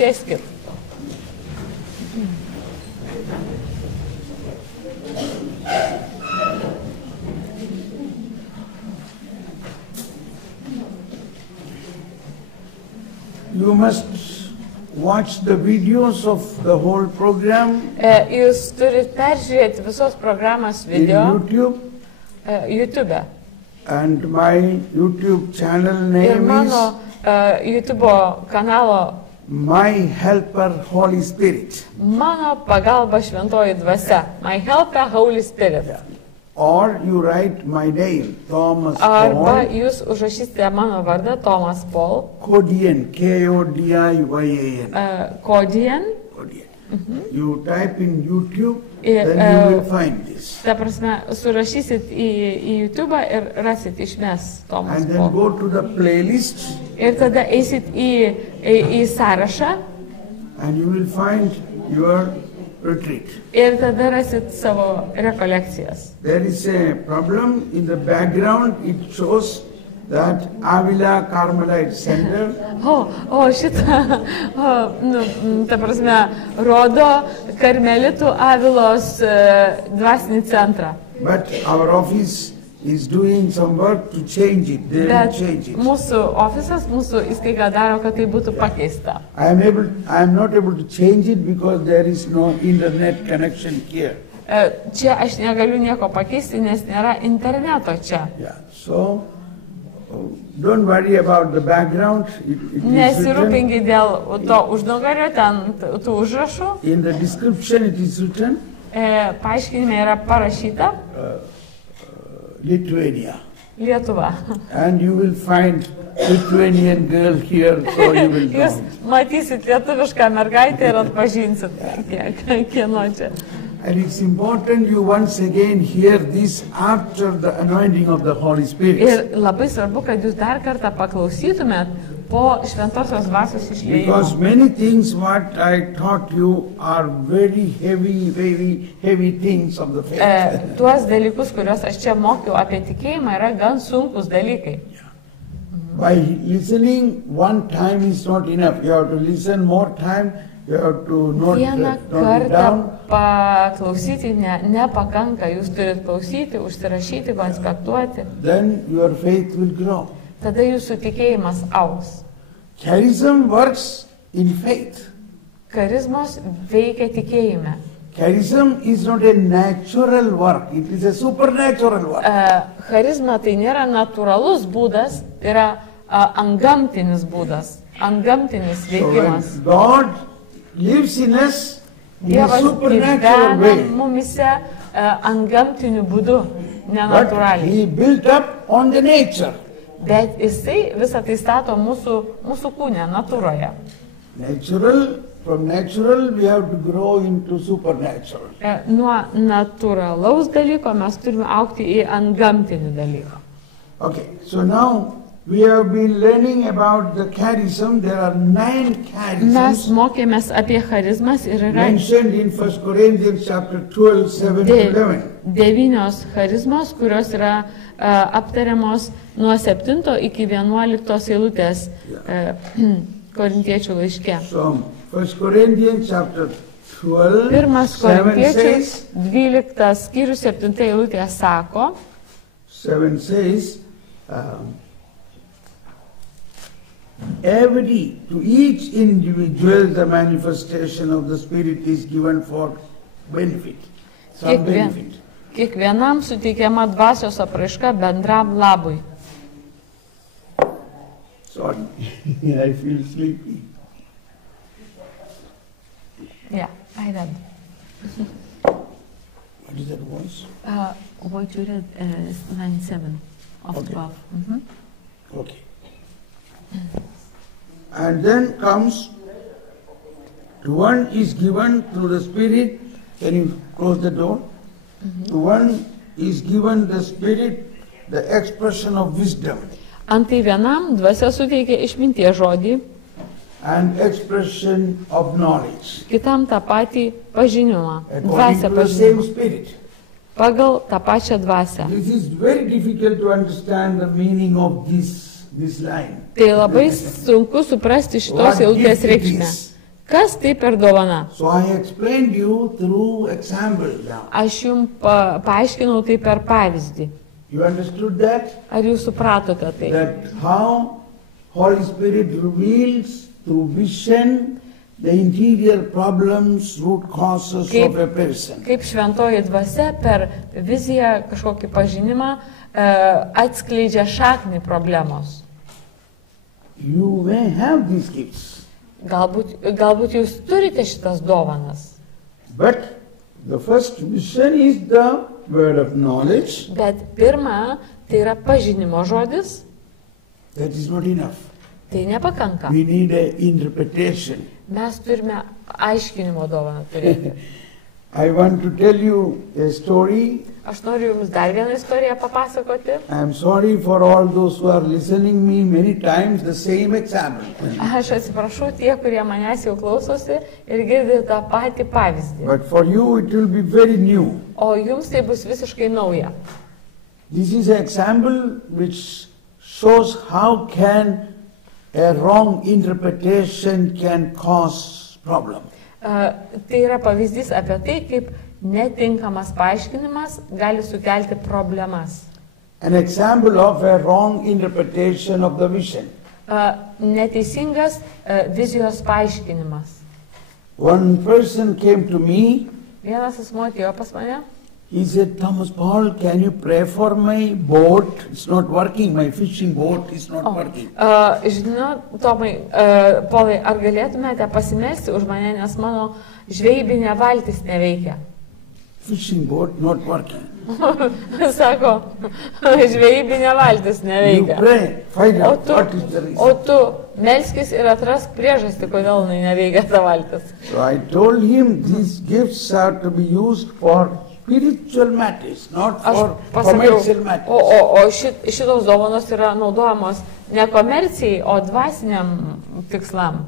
susėskit. You must watch the videos of the whole program Jūs turit peržiūrėti visos programos in video YouTube, YouTube. and my YouTube channel Ir name is mano YouTube kanalo My Helper Holy Spirit. Mano pagalba šventoji dvasia. My helper, Holy Spirit. Or you write my name, Thomas Arba Paul, jūs užrašysite mano vardą Thomas Paul, Kodian, Kodiyan. Kodian. Kodian. You type in YouTube, Ir, then you will find this. Ta prasme, surašysit į YouTube ir rasit išmes Thomas And then Paul. go to the playlist Ir tada eisit į sąrašą and you will find your retreat. ir tada rasit savo rekolekcijas. There is a problem in the background. It shows that Avila Carmelite Center. O šitą, ta prasme, rodo Karmelitų Avilos dvasinį centrą. But our office is doing some work to change it. They will Bet change it. mūsų ofisas, mūsų įstaiga daro, kad tai būtų pakeista. I am not able to change it because there is no internet connection here. Čia aš negaliu nieko pakeisti, nes nėra interneto čia. Yeah. So don't worry about the background. It is written Nesirūpinkit dėl to užnugario, ten tų užrašų. in the description. It is written Paaiškinime yra parašyta Lithuania, Lietuva. and you will find Lithuanian girl here, so you will Jūs know. matysit lietuvišką mergaitę ir atpažinsit, kieno čia. And it's important you once again hear this after the anointing of the Holy Spirit. Ir labai svarbu, kad jūs dar kartą paklausytumėt po šventosios dvasios Because išliejimo. many things what I taught you are very heavy things of the faith. Tuos dalykus, kuriuos aš čia mokiau apie tikėjimą, yra gan sunkus dalykai. By listening one time is not enough. You have to listen more time. You have to note Vieną it kartą down. paklausyti nepakanka, jūs turit klausyti, užsirašyti, konspektuoti. Then your faith will grow. Tada jūsų tikėjimas augs. Charism works in faith. Charizmos veikia tikėjime. Charism is not a natural work. It is a supernatural work. Charizma tai nėra natūralus būdas, tai yra antgamtinis būdas, antgamtinis So when veikimas. God lives in us in a Dievas supernatural gyvena way. mumise antgamtiniu būdu, But nenatūraliai. He built up on the nature. Bet jisai visą tai stato mūsų kūne, natūroje. From natural we have to grow into supernatural. Nuo natūralaus dalyko mes turime augti į antgamtinį dalyką. Okay, so now we have been learning about the charism. There are 9 Mes charisms mokėmės apie charizmas ir yra mentioned in 1 Corinthians chapter 12, 7 to 11. 9 charizmos, kurios yra aptariamos nuo 7 iki 11 eilutės Korintiečių laiške. So 1 Corinthians chapter 12, 1 7 Korintiečių says, 12 skyrius 7 eilutė sako, 7 says, to each individual the manifestation of the Spirit is given for benefit, some benefit. Kiekvienam suteikiama dvasios apraiška bendram labui. Sorry, I feel sleepy. Yeah, I read. What is that voice? What you read is 9:7 of Okay. 12. Okay. And then comes, to one is given through the Spirit. Can you close the door? To one is given the Spirit, the expression of wisdom Antai vienam dvasia suteikia išminties žodį, and expression of knowledge. kitam tą patį pažinimą, According dvasią to the same pažinimą, Spirit. pagal tą pačią dvasią. This is very difficult to understand the meaning of this line. Tai labai sunku suprasti šitos What eilutės gift it reikšmę. is. Kas tai per dovana? So I explained you through example now. Aš jums paaiškinau tai per pavyzdį. You understood that? Ar jūs supratote tai? That how Holy Spirit reveals through vision the interior problems, root causes of a person. Kaip šventoji dvasia per viziją kažkokį pažinimą atskleidžia šaknį problemos. You may have these gifts. Galbūt jūs turite šitas dovanas. But the first vision is the word of knowledge. Bet pirma, tai yra pažinimo žodis. That is not enough. Tai nepakanka. We need an interpretation. Mes turime aiškinimo dovaną turėti. I want to tell you a story. Aš noriu jums dar vieną istoriją papasakoti. I am sorry for all those who are listening me many times the same example. Aš atsiprašau tie, kurie manęs jau klausosi ir girdi tą patį pavyzdį. But for you it will be very new. O jums tai bus visiškai nauja. This is an example which shows how can a wrong interpretation can cause problem. Tai yra pavyzdys apie tai, kaip netinkamas paaiškinimas gali sukelti problemas. An example of a wrong interpretation of the vision. Neteisingas vizijos paaiškinimas. One person came to me. Vienas asmuo atėjo pas mane. He said, Thomas Paul, can you pray for my boat? It's not working. My fishing boat is not working. Žinau, Tomai, Paulai, ar galėtumėte pasimelsti už mane, nes mano žvejybinė valtis neveikia? Fishing boat not working. Sako, žvejybinė valtis neveikia. You pray, find out what is the reason. O tu melskis ir atrask priežastį, kodėl neveikia ta valtis. So I told him these gifts are to be used for spiritual matters, not for commercial matters. O šitos dovanos yra naudojamos ne komercijai, o dvasiniam tikslam.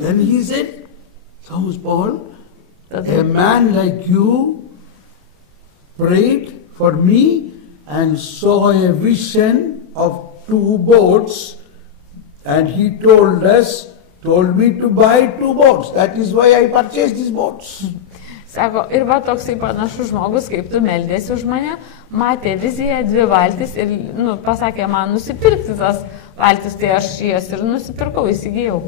Then he said, Thomas Paul, a man like you prayed for me and saw a vision of 2 boats, and he told me to buy 2 boats. That is why I purchased these boats. Sako, ir va toksai panašus žmogus, kaip tu meldėsi už mane, matė viziją 2 valtis ir pasakė man nusipirkti tas valtis, tai aš jas ir nusipirkau, įsigijau.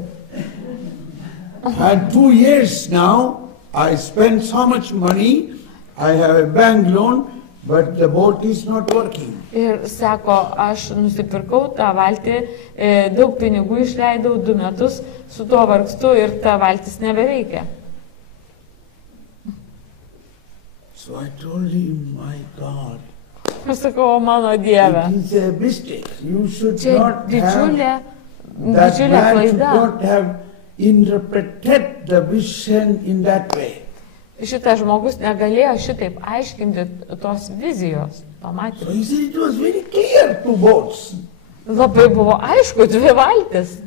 And 2 years now, I spent so much money, I have a bank loan, but the boat is not working. Ir sako, aš nusipirkau tą valtį, daug pinigų išleidau 2 metus, su tuo vargstu ir ta valtis nebeveikia. So I told him, my God, Aš sakau, mano Dieve, it is a mistake. You should čia not didžiulė that man should klaida. not have interpreted the vision in that way. Šitas žmogus negalėjo šitaip aiškinti tos vizijos. So he said it was very clear, 2 boats. Labai buvo aišku, 2 valtis.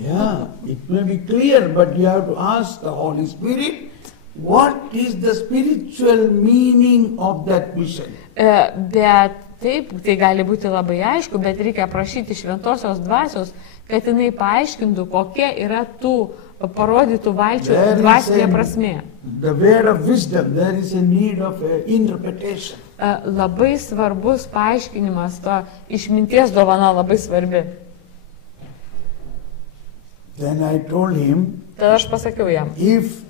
Yeah, it may be clear, but you have to ask the Holy Spirit, what is the spiritual meaning of that vision? Bet taip, tai gali būti labai aišku, bet reikia prašyti šventosios dvasios, kad jinai paaiškintų, kokia yra tų parodytų valčių dvasinė prasmė. The word of wisdom, there is a need of interpretation. Labai svarbus paaiškinimas, to išminties dovana labai svarbi. Then I told him, Tada aš pasakiau jam, if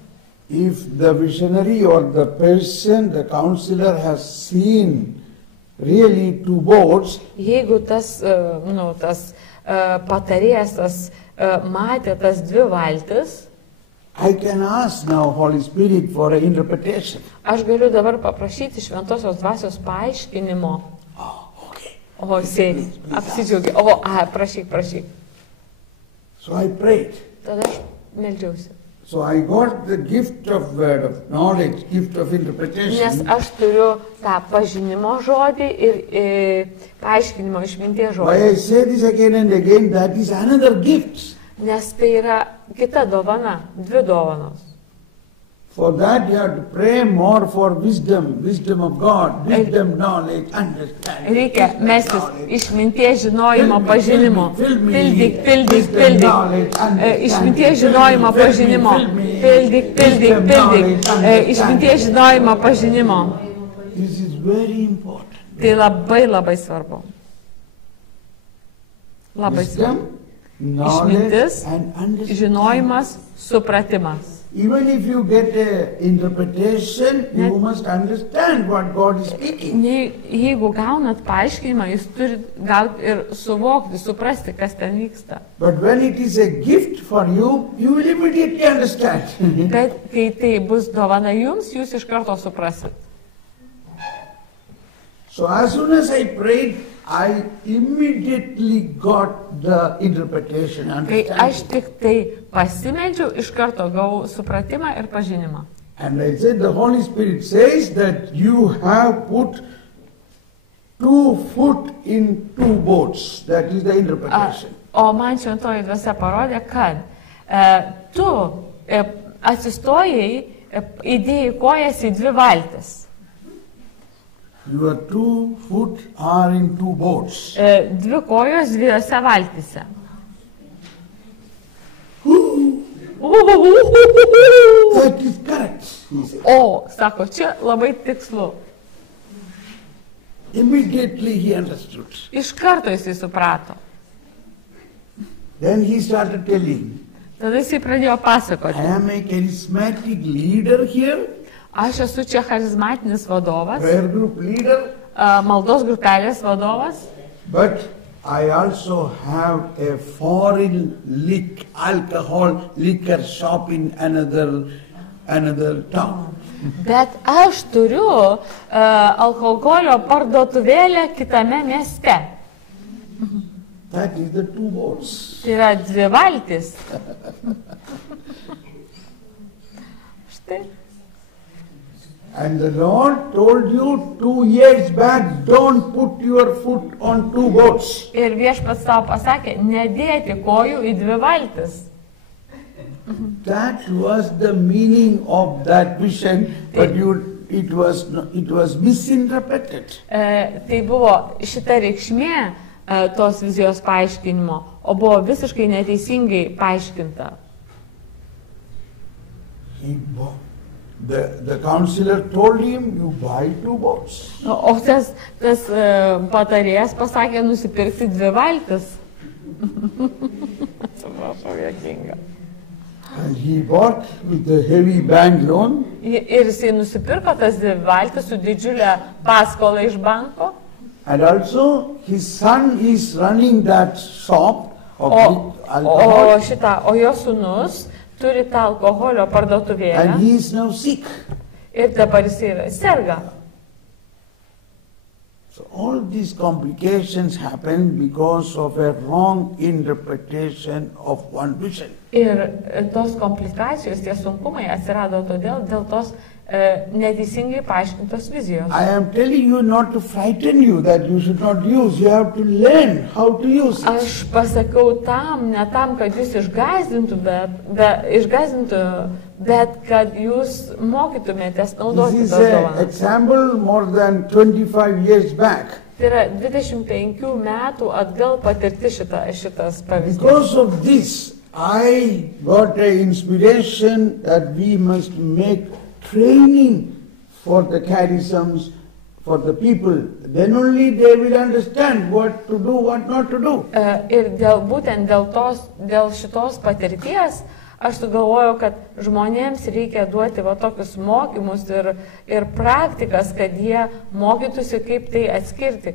the visionary or the person, the counselor has seen really 2 boats, jeigu tas patarėjas matė tas 2 valtis, I can ask now Holy Spirit for an interpretation. aš galiu dabar paprašyti šventosios dvasios paaiškinimo. Okay. O, jisai apsidžiaugė. Prašyk. So I prayed. Tada aš meldžiausi. So I got the gift of word of knowledge, gift of interpretation. Nes aš turiu tą pažinimo žodį ir paaiškinimo išminties Why žodį. I say this again and again, that is another gift. Nes tai yra kita dovana, 2 dovanos. For that you have to pray more for wisdom, wisdom of God, wisdom, knowledge, understanding. Reikia mestis išminties žinojimo pažinimo. Pildyk. Išminties žinojimo pažinimo. Pildyk. Išminties žinojimo pažinimo. This is very important. Tai labai svarbu. Labai svarbu. Išmintis, žinojimas, supratimas. Even if you get an interpretation, you must understand what God is speaking. Jeigu gaunat paaiškinimą, jūs turite gauti ir suvokti, suprasti, kas ten vyksta. But when it is a gift for you, you will immediately understand. Bet kai tai bus dovana jums, jūs iš karto suprasit. So as soon as I prayed, I immediately got the interpretation. Kai aš tik tai pasimeldžiau, iš karto gavau supratimą ir pažinimą. And I said, the Holy Spirit says that you have put 2 foot in 2 boats. That is the interpretation. O man šventoji dvasia parodė, kad tu atsistojai, įdėjai kojas į 2 valtis. Your 2 foot are in 2 boats. 2 kojos 2 valtise. That is correct, he said. O, sako, čia labai tikslu. Immediately he understood. Iš karto jisai suprato. Then he started telling, Tada jisai pradėjo pasakoti. I am a charismatic leader here. Aš esu čia charizmatinis vadovas, Prayer group leader. Maldos grupelės vadovas, But I also have a foreign alcohol liquor shop in another town. bet aš turiu alkoholio parduotuvėlę kitame mieste. That is the 2 boats. Tai yra 2 valtis. Štai. And the Lord told you 2 years back, don't put your foot on 2 boats. Ir viešpats tau pasakė, nedėti kojų į 2 valtis. That was the meaning of that vision, but it was misinterpreted. Tai buvo šita reikšmė tos vizijos paaiškinimo, o buvo visiškai neteisingai paaiškinta. The counselor told him, you buy 2 boats. O tas patarėjas pasakė nusipirkti 2 valtis. Atsiprašau, juokinga. And he bought with a heavy bank loan. Ir jisai nusipirko tas 2 valtis su didžiulė paskola iš banko. And also his son is running that shop of alcohol. O jo sūnus turi tą alkoholio parduotuvėlę. And he is now sick. Ir dabar jis serga. So all these complications happen because of a wrong interpretation of one vision. Ir tos komplikacijos, tie sunkumai atsirado dėl tos neteisingai paaiškintos vizijos. I am telling you not to frighten you that you should not use. You have to learn how to use it. Aš pasakau ne tam, kad jūs išgąsdintų, bet kad jūs mokytumėtės naudoti This is tas an dovanas. example more than 25 years back. Tai yra 25 metų atgal patirti šitas pavyzdys. Because of this, I got an inspiration that we must make training for the charisms, for the people. Then only they will understand what to do, what not to do. Ir būtent dėl šitos patirties aš sugalvojau, kad žmonėms reikia duoti tokius mokymus ir praktikas, kad jie mokytųsi, kaip tai atskirti,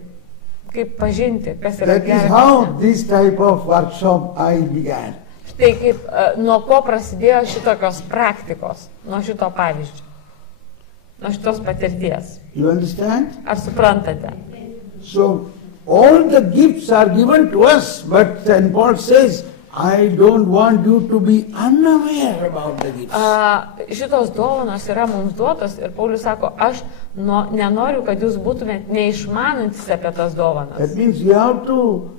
kaip pažinti, kas yra gerai. That is how this type of workshop I began. Štai kaip, nuo ko prasidėjo šitokios praktikos, nuo šito pavyzdžio, nuo šitos patirties. You understand? Ar suprantate? So, all the gifts are given to us, but St. Paul says, I don't want you to be unaware about the gifts. Šitos dovanos yra mums duotos ir Paulius sako, aš nenoriu, kad jūs būtumėt neišmanantis apie tas dovanas. That means you have to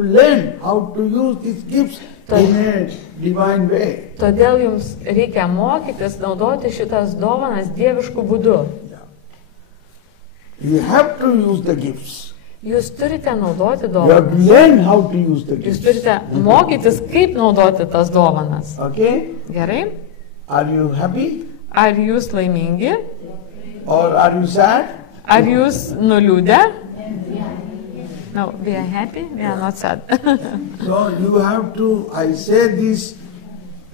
learn how to use these gifts in a divine way. Todėl jums reikia mokytis naudoti šitas dovanas dieviškų būdų. You have to use the gifts. Jūs turite naudoti You have to dovanas. learn how to use the Jūs gifts. turite mokytis, kaip naudoti tas dovanas. Okay? Gerai? Are you happy Ar jūs laimingi? or are you sad? Ar jūs nuliūdę? No, we are happy, we are not sad. So you have to, I say this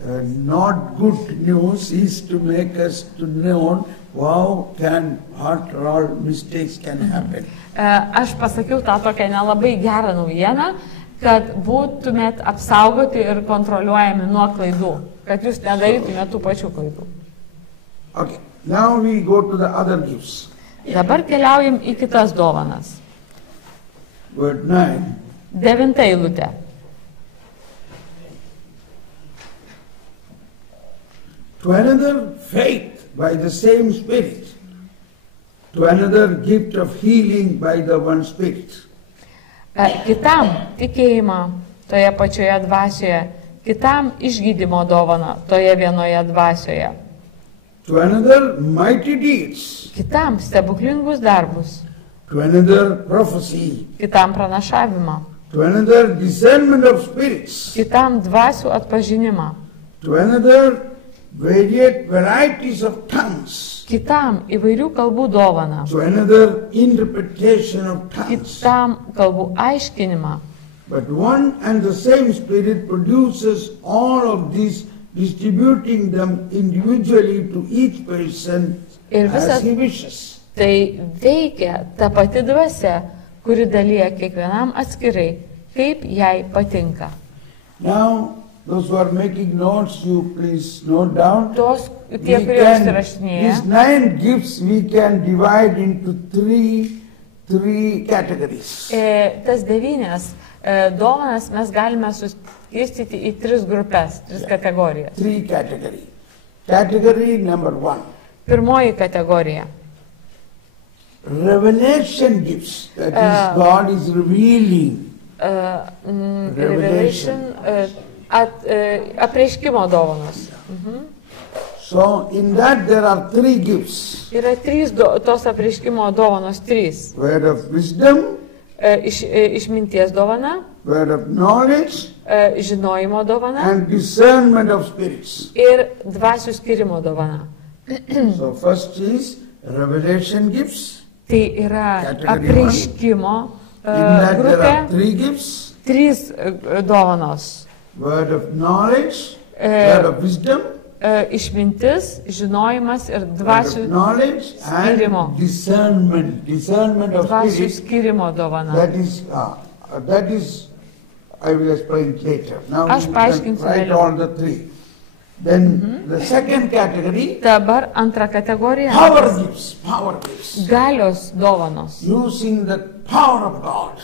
not good news is to make us to know what all mistakes can happen. Aš pasakiau tą tokią nelabai gerą naujieną, kad būtumėt apsaugoti ir kontroliuojami nuo klaidų, kad jūs nedarytumėt tų pačių klaidų. Okay, now we go to the other gifts. Dabar keliaujam į kitas dovanas. Word 9. 9 eilutė. To another, faith by the same Spirit. To another, gift of healing by the one Spirit. Kitam tikėjimą toje pačioje dvasioje, kitam išgydymo dovana toje vienoje dvasioje, To another, mighty deeds. kitam stebuklingus darbus, To another, prophecy. kitam pranašavimą, To another, discernment of spirits. kitam dvasių atpažinimą, To another, varieties of tongues. kitam įvairių kalbų dovana, To another, interpretation of tongues. kitam kalbų aiškinimą. But one and the same Spirit produces all of these, distributing them individually to each person Ir as visas he wishes. tai veikia ta pati dvasia, kuri dalyja kiekvienam atskirai, kaip jai patinka. Now, those who are making notes, you please note down. Tie, kurie užsirašinėja, These 9 gifts we can divide into three categories. Tas 9 dovanas mes galime suskirstyti į 3 grupės, 3 kategorijas. 3 categories. Category number 1. Pirmoji kategorija. Revelation gifts. That is, God is revealing. Revelation, apreiškimo dovanos. So, in that there are 3 gifts. Yra 3 tos apreiškimo dovanos, 3. Word of wisdom, Išminties dovana, word of knowledge, žinojimo dovana and discernment of spirits. ir dvasių skirimo dovana. So, first is revelation gifts. Tai yra apreiškimo In that there grupė, are 3 gifts. 3 dovanos. Word of knowledge, word of wisdom, Išmintis, žinojimas ir word dvasių of knowledge skirimo. and discernment of Dvasių spirit. skirimo dovana. That is, I will explain later. Now Aš you can paaiškinsiu write vėliau. all the 3. Then the second category, Dabar antra kategorija. power gifts, Galios dovanos. using the power of God.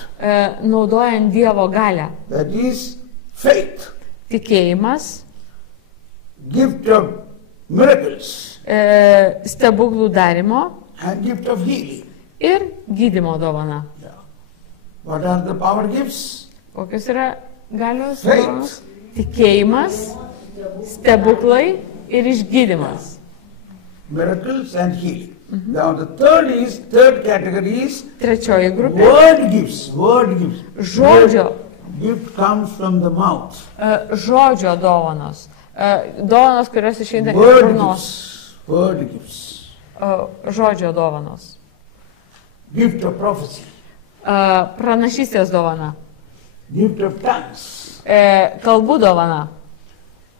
Naudojant Dievo galę. That is faith, Tikėjimas, gift of miracles, stebuklų darimo and gift of healing. ir gydymo dovana. What are the power gifts? Kokios yra galios Faith. dovanos? Tikėjimas, stebuklai ir išgydymas. Miracles and healing. Now the third category is Trečioji grupė. word gifts. Word gifts. Žodžio. Gift comes from the mouth. Žodžio dovanos. Dovanos, kurios išeina iš Word burnos. gifts. Word gifts. Žodžio dovanos. Gift of prophecy. Pranašystės dovana. Gift of tongues. Kalbų dovana.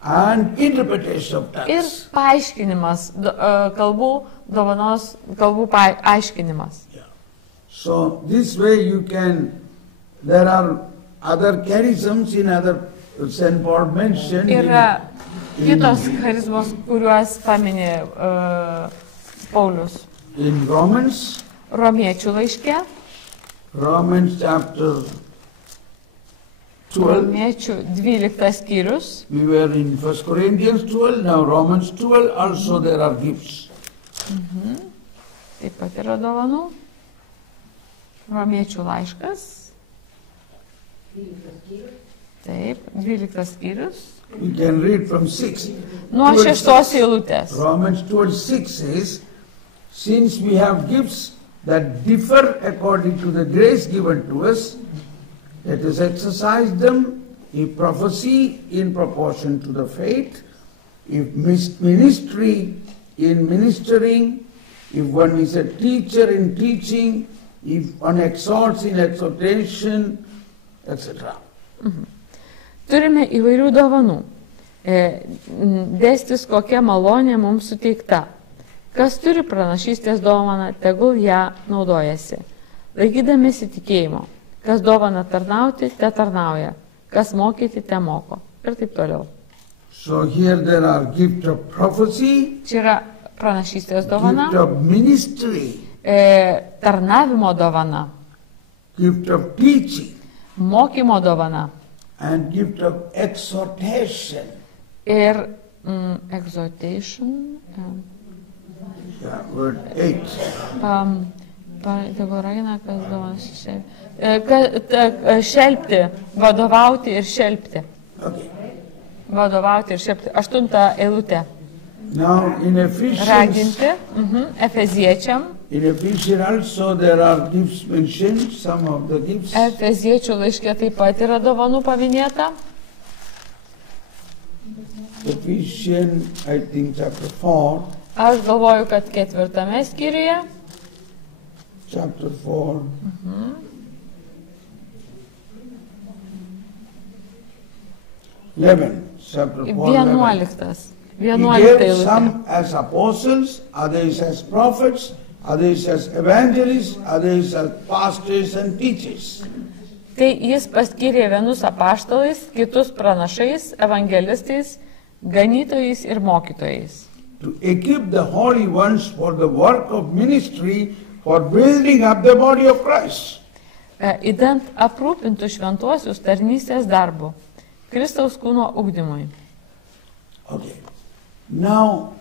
And interpretation of Ir tongues. paaiškinimas. Kalbų dovanos, kalbų paaiškinimas. So this way you can, there are other charisms in other, St. Paul mentioned Yra kitos charizmos, kuriuos paminė Paulius. in Romans, Romiečių laiške. Romans chapter 12. Romiečių 12 skyrius. We were in 1 Corinthians 12, now Romans 12, also there are gifts. Taip pat yra dovanų. Romiečių laiškas. Taip, 12 skyrius. We can read from 6. Nuo 6 eilutės. Romans 12:6 says, since we have gifts that differ according to the grace given to us, let us exercise them. If prophecy, in proportion to the faith. If ministry, in ministering. If one is a teacher, in teaching. If one exhorts, in exhortation, etc. Turime įvairių dovanų. Dėstis, kokia malonė mums suteikta. Kas turi pranašystės dovaną, tegul ją naudojasi. Laikydamėsi tikėjimo. Kas dovana tarnauti, te tarnauja. Kas mokyti, te moko. Ir taip toliau. So here there are gift of prophecy, Čia yra pranašystės dovana, gift of ministry, tarnavimo dovana, gift of teaching, mokymo dovana and gift of exhortation. ir exhortation. Yeah, word 8. Tegul ragina, kas dovanas šelpti, vadovauti ir šelpti. Okay. Vadovauti ir šelpti. 8 eilutė. Now in Ephesians, Raginti, Efeziečiam. in Ephesians also there are gifts mentioned, some of the gifts. Efeziečių laiške taip pat yra dovanų paminėta. Ephesians, I think chapter 4, Aš galvoju, kad 4 skyriuje. chapter 4. 11, chapter 4, 11. 11 He gave eilutė. some as apostles, others as prophets, others as evangelists, others as pastors and teachers. Tai jis paskyrė vienus apaštalais, kitus pranašais, evangelistais, ganytojais ir mokytojais. To equip the holy ones for the work of ministry, for building up the body of Christ. Idant aprūpintų šventuosius tarnystės darbu, Kristaus kūno ugdymui. Okay. Now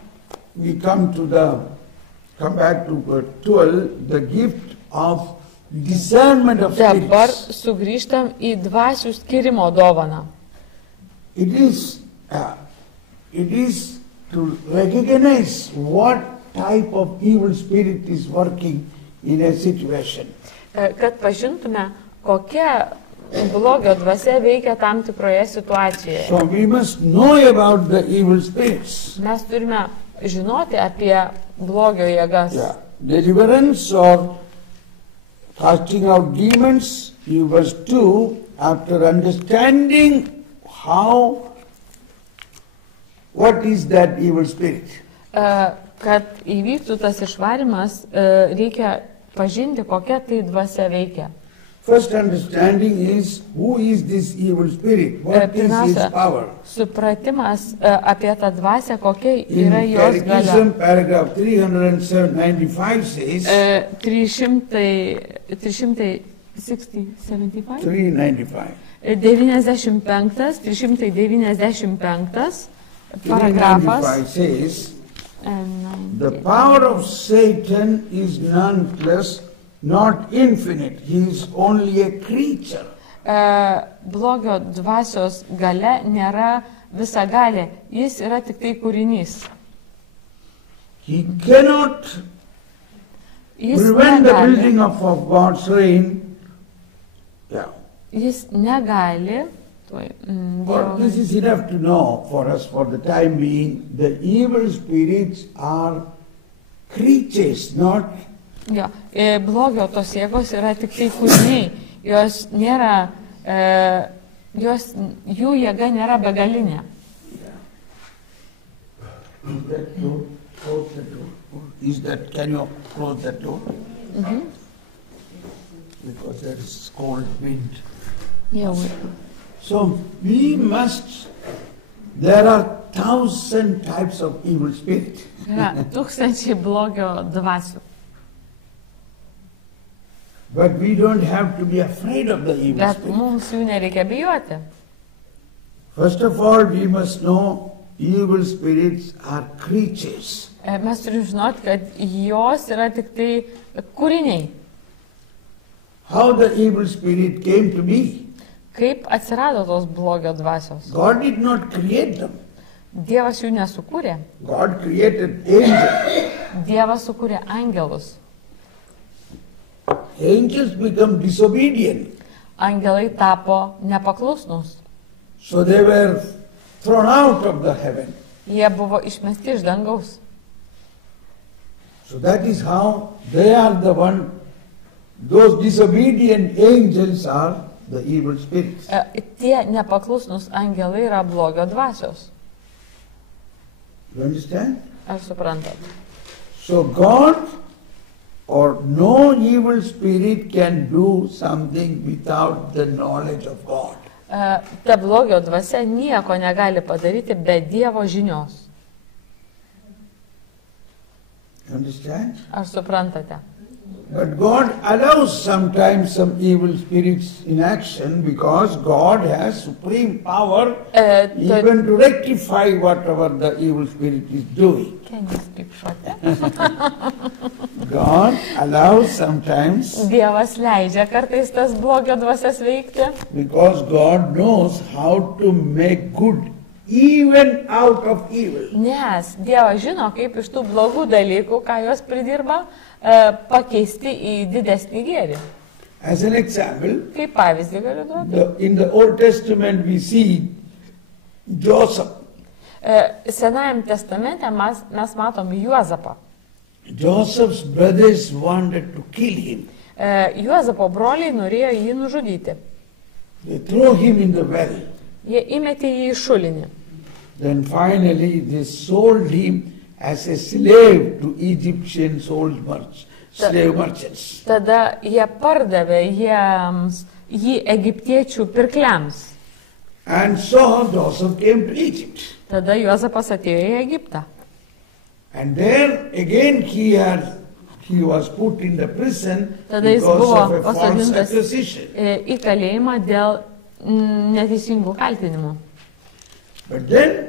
we come back to verse 12, the gift of discernment of Dabar spirits. sugrįžtam į dvasių skirimo dovaną. It is to recognize what type of evil spirit is working in a situation. Kad pažintume, kokia blogio dvasia veikia tam tikroje situacijoje. So we must know about the evil spirits. Mes turime žinoti apie blogio jėgas. Yeah. Deliverance or casting out demons, in verse 2, after understanding what is that evil spirit. Kad įvyktų tas išvarimas, reikia pažinti, kokia tai dvasia veikia. First understanding is who is this evil spirit, what is his power. Supratimas apie tą dvasią, kokia In yra jos galia. Catechism, paragraph 395 says, 395? 395. 395 paragrafas. 395 says, the power of Satan is nonetheless not infinite. He is only a creature. Blogio dvasios galia nėra visagalė, jis yra tik tai kūrinys. He cannot Jis prevent the negali, building of God's reign. Yeah. jis negali But this is enough to know for us for the time being. The evil spirits are creatures, not Jo, blogio tos jėgos yra tik tai kūriniai, jos nėra, jų jėga nėra begalinė. Can you close that door? Because there is cold wind. Jau. So there are 1,000 types of evil spirit. Yra 1000 blogio dvasių. But we don't have to be afraid of the evil Bet spirit. mums jų nereikia bijoti. First of all, we must know evil spirits are creatures. Mes turime žinoti, kad jos yra tik tai kūriniai. How the evil spirit came to be? Kaip atsirado tos blogio dvasios? God did not create them. Dievas jų nesukūrė. God created angels. Dievas sukūrė angelus. Angels become disobedient. Angelai tapo nepaklusnus. So they were thrown out of the heaven. Jie buvo išmesti iš dangaus. So that is how they are the one, those disobedient angels are the evil spirits. Tie nepaklusnus angelai yra blogio dvasios. You understand? Ar suprantat? So God or no evil spirit can do something without the knowledge of God. Ta blogio dvasia nieko negali padaryti be Dievo žinios. You understand? Ar suprantate? But God allows sometimes some evil spirits in action because God has supreme power even to rectify whatever the evil spirit is doing. Can you speak shorter? God allows sometimes Dievas leidžia kartais tas blogio dvasias veikti, because God knows how to make good even out of evil. nes Dievas žino, kaip iš tų blogų dalykų, ką jos pridirba, pakeisti į didesnį gėrį. As an example, Kaip pavyzdį galiu duoti? in the Old Testament we see Joseph. Senajame testamente mes matom Juozapą. Joseph's brothers wanted to kill him. Juozapo broliai norėjo jį nužudyti. They threw him in the well. Jie įmetė jį į šulinį. Then finally they sold him as a slave to Egyptian slave merchants. Tada jie pardavė jį egiptiečių pirkliams. And so Joseph came to Egypt. Tada Juozapas atėjo į Egiptą. And there again he was put in the prison Tada jis because buvo of a false pasodintas accusation. į kalėjimą dėl neteisingų kaltinimų. But then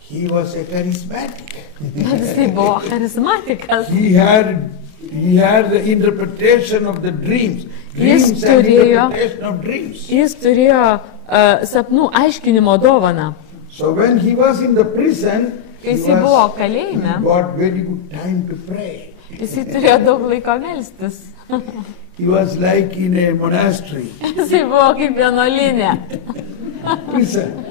he was a charismatic. Bet jisai buvo charizmatikas. He had the interpretation of the dreams. Jis Dreams and turėjo- interpretation of dreams. Jis turėjo sapnų aiškinimo dovaną. So when he was in the prison, Kai he jisai buvo he kalėjime, got very good time to pray. jisai turėjo daug laiko melstis. He was like in a monastery. Jisai buvo kaip vienuolinė. Prison.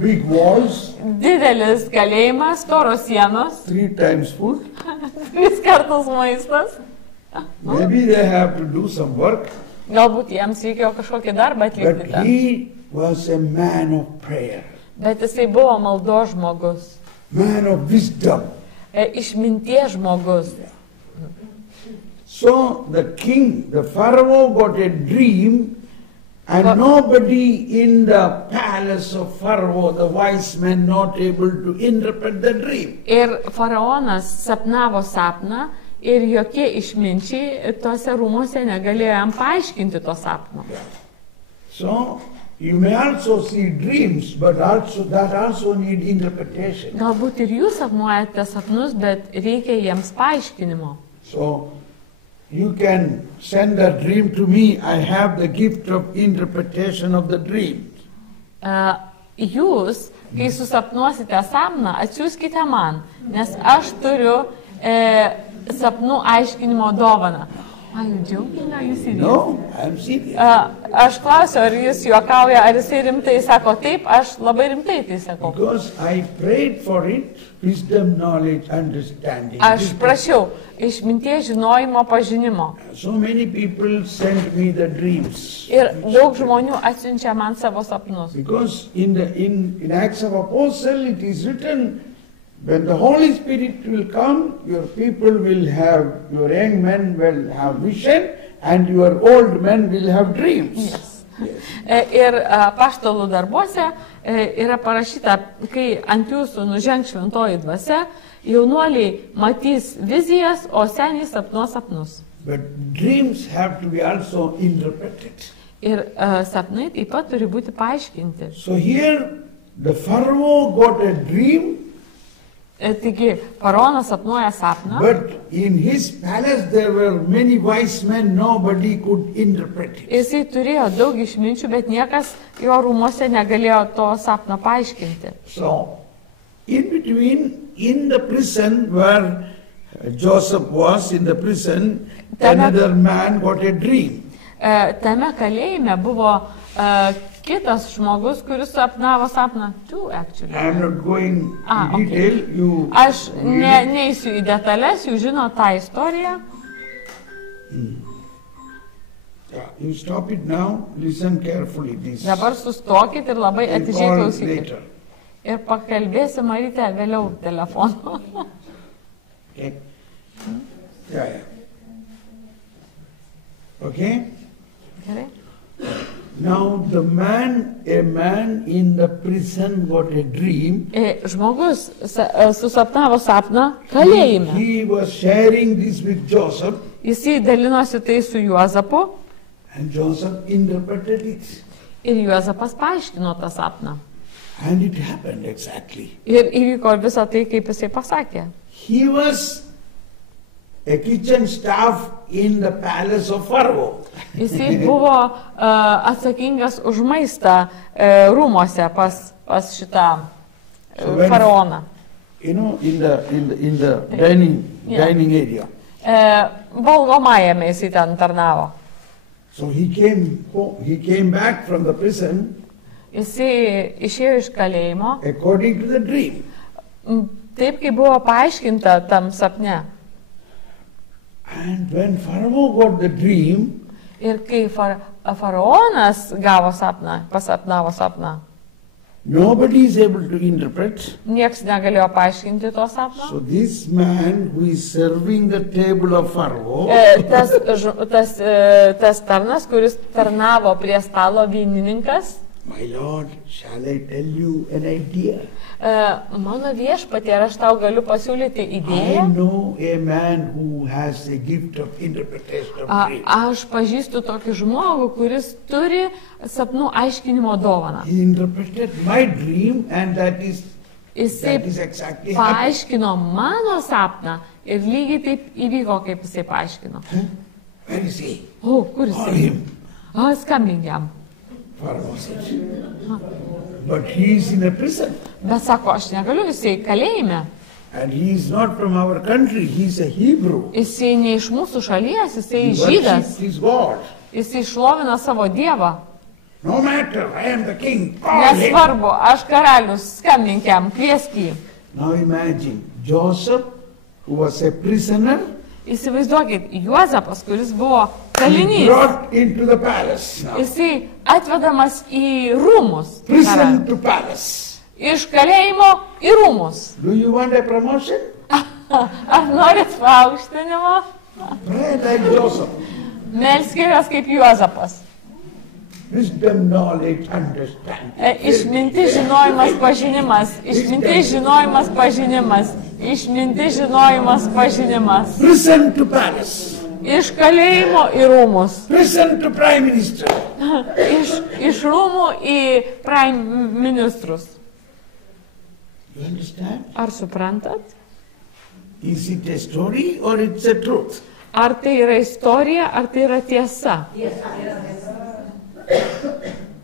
Big walls, Didelis kalėjimas, storos sienos, 3 times food. 3 kartus maistas. Maybe they have to do some work. Galbūt jiems reikėjo kažkokį darbą atlikti But ten. he was a man of prayer, Bet jisai buvo maldos žmogus, man of wisdom. išminties žmogus. So the king, the Pharaoh got a dream, and nobody in the palace of Pharaoh, the wise men, not able to interpret the dream. Ir faraonas sapnavo sapną ir jokie išminčiai tuose rūmose negalėjo jam paaiškinti to sapno. So you may also see dreams, but that also need interpretation. Galbūt ir jūs sapnuojate sapnus, bet reikia jiems paaiškinimo. So you can send a dream to me. I have the gift of interpretation of the dream. Jūs, kai susapnuosite sapną, atsiųskite man, nes aš turiu sapnų aiškinimo dovaną. Are you joking? Are you serious? No, I'm serious. Aš klausiu, ar jis juokauja, ar jisai rimtai sako taip, aš labai rimtai tai sakau. Because I prayed for it, wisdom, knowledge, understanding. Aš prašiau išminties, žinojimo, pažinimo. So many people send me the dreams. Ir daug žmonių atsiunčia man savo sapnus. Because in Acts of Apostle it is written, when the Holy Spirit will come, your people will have, your young men will have vision, and your old men will have dreams. Yes. Ir apaštalų darbuose yra parašyta, kai ant jūsų nužengs šventoji dvasia, jaunuoliai matys vizijas, o seniai sapnuos sapnus. But dreams have to be also interpreted. Ir sapnai taip pat turi būti paaiškinti. So here the Pharaoh got a dream. Taigi, faraonas sapnuoja sapną. But in his palace there were many wise men, nobody could interpret it. Jisai turėjo daug išminčių, bet niekas jo rūmose negalėjo to sapno paaiškinti. So, in between, in the prison where Joseph was, in the prison, another man got a dream. Tame kalėjime buvo kitas žmogus, kuris sapnavo sapną. Actually. I am not going in detail. You Aš neįsiu į detalės, jūs žino tą istoriją. You stop it now, listen carefully. This Dabar sustokit ir labai we atidžiai call klausykit. later. Ir pakalbėsim Marytę vėliau telefonu. Okay? Yeah. Okay? Gerai? Now a man in the prison got a dream. Žmogus susapnavo sapną kalėjime. He was sharing this with Joseph, Jisai dalinosi tai su Juozapu and Joseph interpreted it. ir Juozapas paaiškino tą sapną. And it happened exactly. Ir įvyko visą tai, kaip jisai pasakė. He was a kitchen staff in the palace of Pharaoh. Jisai buvo atsakingas už maistą rūmose pas šitą faraoną. You know, in the dining area. Valgomajame jisai ten tarnavo. So he came back from the prison Jisai išėjo iš kalėjimo, according to the dream. taip kaip buvo paaiškinta tam sapne. And when Pharaoh got the dream, Ir kai faraonas gavo sapną, pasapnavo sapną, nobody is able to interpret. nieks negalėjo paaiškinti to sapno. So this man who is serving the table of Pharaoh, Tas tarnas, kuris tarnavo prie stalo vynininkas, my lord, shall I tell you an idea? mano viešpatie, ar aš tau galiu pasiūlyti I idėją? know a man who has a gift of interpretation of dreams. Aš pažįstu tokį žmogų, kuris turi sapnų aiškinimo dovaną. He interpreted my dream and that is Jisai exactly happened. paaiškino mano sapną ir lygiai taip įvyko, kaip jisai paaiškino. Where is he? O, kur Call jisai? him. Skambink jam. Pharaoh said. But he is in a prison. Bet sako, aš negaliu, jisai kalėjime. And he is not from our country, he is a Hebrew. Jisai ne iš mūsų šalies, jisai He žydas. worships his God. Jisai šlovina savo dievą. No matter, I am the king. Call him. Nesvarbu, aš karalius, skambink jam, kviesk jį. Now imagine, Joseph, who was a prisoner, Įsivaizduokit, Juozapas, kuris buvo he kalinys, brought into the palace. Now, jisai atvedamas į rūmus. prison to palace. Iš kalėjimo į rūmus. Do you want a promotion? Ar norit paaukštinimo? Pray like Joseph. Melskitės kaip Juozapas. Wisdom, knowledge, understanding. Išmintis, žinojimas, pažinimas. Išmintis, žinojimas, pažinimas. Išmintis, žinojimas, pažinimas. Prison to palace. Iš kalėjimo į rūmus. Prison to prime minister. Iš rūmų į prime ministrus. You understand? Ar suprantat? Is it a story or it's a truth? Ar tai yra istorija, ar tai yra tiesa?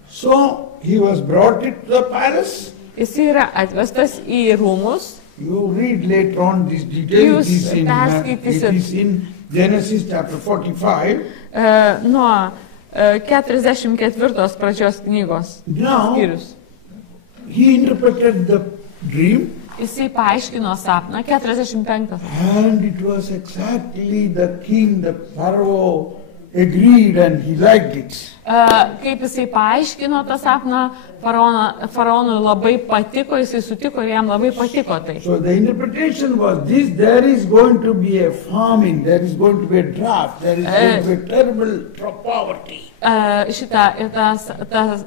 So he was brought into the palace. Jis yra atvestas į rūmus. You read later on this detail. Jūs perskaitysit. It is in Genesis chapter 45. Nuo 44 pradžios knygos Now skyrius. he interpreted the dream, Jisai paaiškino sapną 45. and it was exactly the king, the Pharaoh, agreed and he liked it. Kaip jisai paaiškino tą sapną, faraonui labai patiko, jisai sutiko ir jam labai patiko tai. So the interpretation was this: there is going to be a famine, there is going to be a drought, there is going to be a terrible poverty. Ir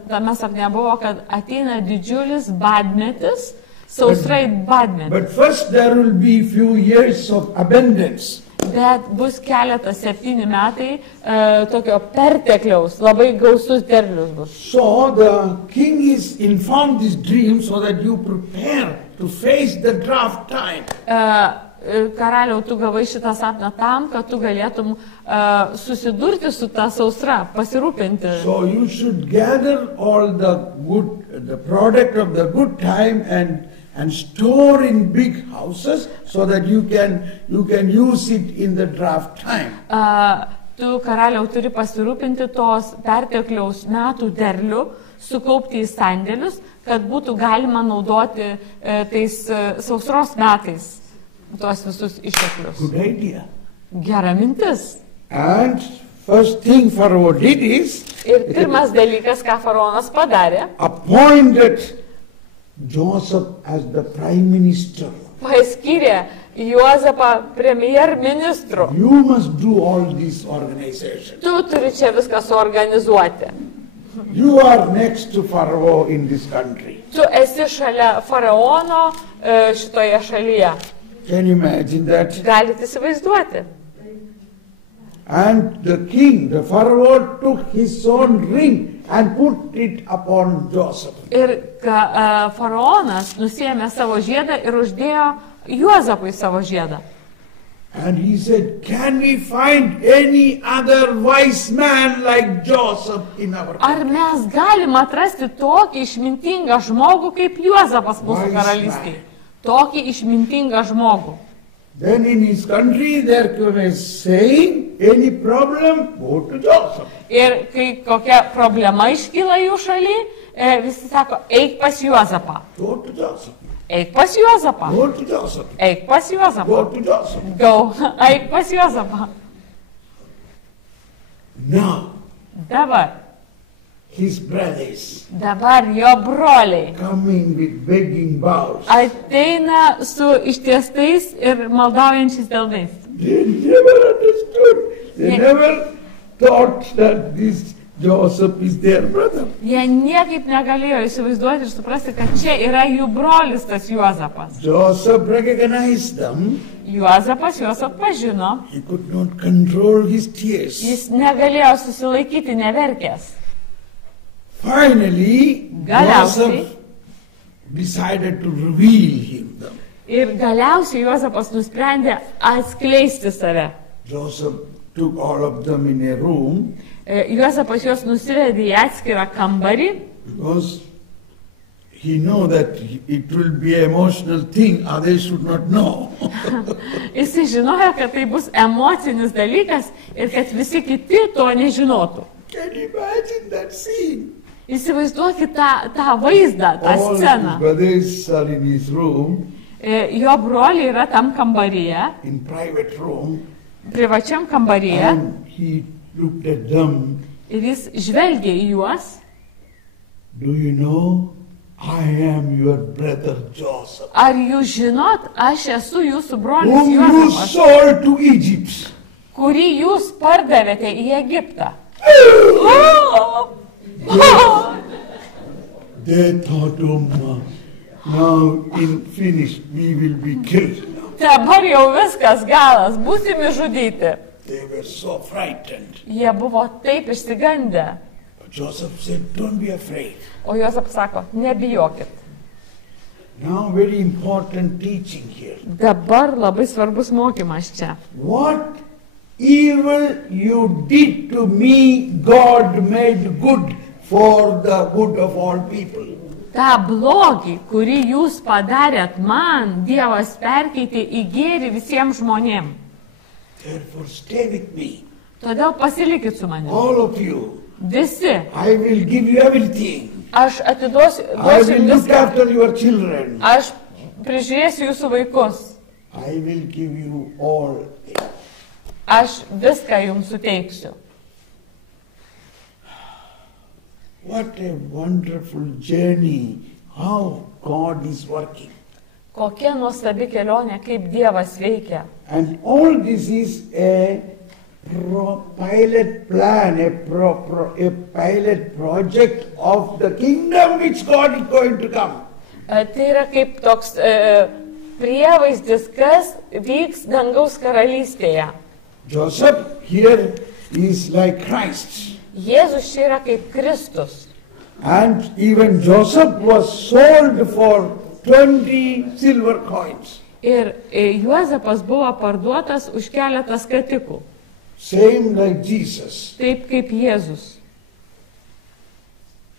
tame sapne buvo, kad ateina didžiulis badmetis, sausrai badmetis. But first there will be few years of abundance. Bet bus keletas 7 metai tokio pertekliaus, labai gausus derlius bus. So the king is informed this dream so that you prepare to face the drought time. Karaliau, tu gavai šitą sapną tam, kad tu galėtum susidurti su ta sausra, pasirūpinti. So you should gather all the product of the good time and store in big houses so that you can use it in the drought time. Tu, karaliau, turi pasirūpinti tos pertekliaus metų derlių, sukaupti į sandėlius, kad būtų galima naudoti tais sausros metais tuos visus išteklius. Good idea. Gera mintis. And first thing Pharaoh did is Ir pirmas dalykas, ką faraonas padarė, appointed Joseph as the prime minister. paskyrė Juozapą premjerministru. You must do all this organization. Tu turi čia viską suorganizuoti. You are next to Pharaoh in this country. Tu esi šalia faraono šitoje šalyje. Can you imagine that? Galite įsivaizduoti. And the king, the Pharaoh, took his own ring and put it upon Joseph. Ir faraonas nusiėmė savo žiedą ir uždėjo Juozapui savo žiedą. And he said, can we find any other wise man like Joseph in our Ar country? mes galim atrasti tokį išmintingą žmogų kaip Juozapas mūsų Wise karalystėje? man. Tokį išmintingą žmogų. Then in his country there was saying, any problem, go to Joseph. Ir kai kokia problema iškyla jų šaly, visi sako, eik pas Juozapą. Go to Joseph. Eik pas Juozapą. Go to Joseph. Eik pas Juozapą. Go to Joseph. Go, eik pas Juozapą. Now, his brothers Dabar jo broliai coming with begging vows. ateina su ištiestais ir maldaujančiais delnais. They never understood. They never thought that this Joseph is their brother. Jie niekaip negalėjo įsivaizduoti ir suprasti, kad čia yra jų brolis tas Juozapas. Joseph recognized them. Juozapas juos atpažino, He could not control his tears. jis negalėjo susilaikyti neverkęs. Finally, Galiausiai- Joseph decided to reveal him them. Ir galiausiai Juozapas nusprendė atskleisti save. Joseph took all of them in a room Juozapas juos nusivedė į atskirą kambarį, because he knew that it will be an emotional thing, others should not know. jis žinojo, kad tai bus emocinis dalykas ir kad visi kiti to nežinotų. Can you imagine that scene? Įsivaizduokit tą vaizdą, tą All sceną. his brothers are in his room, Jo broliai yra tam kambaryje, in private room, privačiam kambaryje, and he looked at them. ir jis žvelgė į juos. Do you know, I am your brother Joseph, Ar jūs žinot, aš esu jūsų brolis whom you Juozapas, sold to Egypt. kurį jūs pardavėte į Egiptą. They thought, oh, now in finished, we will be killed. Dabar jau viskas galas, būsim išžudyti. They were so frightened. Jie buvo taip išsigandę. But Joseph said, don't be afraid. O Juozapas sako, nebijokit. Now very important teaching here. Dabar labai svarbus mokymas čia. What evil you did to me, God made good for the good of all people. Ta blogį, kurį jūs padarėt man, Dievas perkeitė į gėrį visiems žmonėms. Therefore stay with me, Todėl pasilikit su manimi. all of you. Visi. I will give you everything. Aš atiduosiu I will look viską. after your children. Aš prižiūrėsiu jūsų vaikus. I will give you all things. Aš viską jums suteiksiu. What a wonderful journey, how God is working. Kokia nuostabi kelionė, kaip Dievas veikia. And all this is a pilot plan, a pilot project of the kingdom which God is going to come. Tai yra kaip toks prievaizdis, kas vyks dangaus karalystėje. Joseph here is like Christ. Jėzus čia yra kaip Kristus. And even Joseph was sold for 20 silver coins. Ir Juozapas buvo parduotas už keletą skatikų, Same like Jesus. taip kaip Jėzus.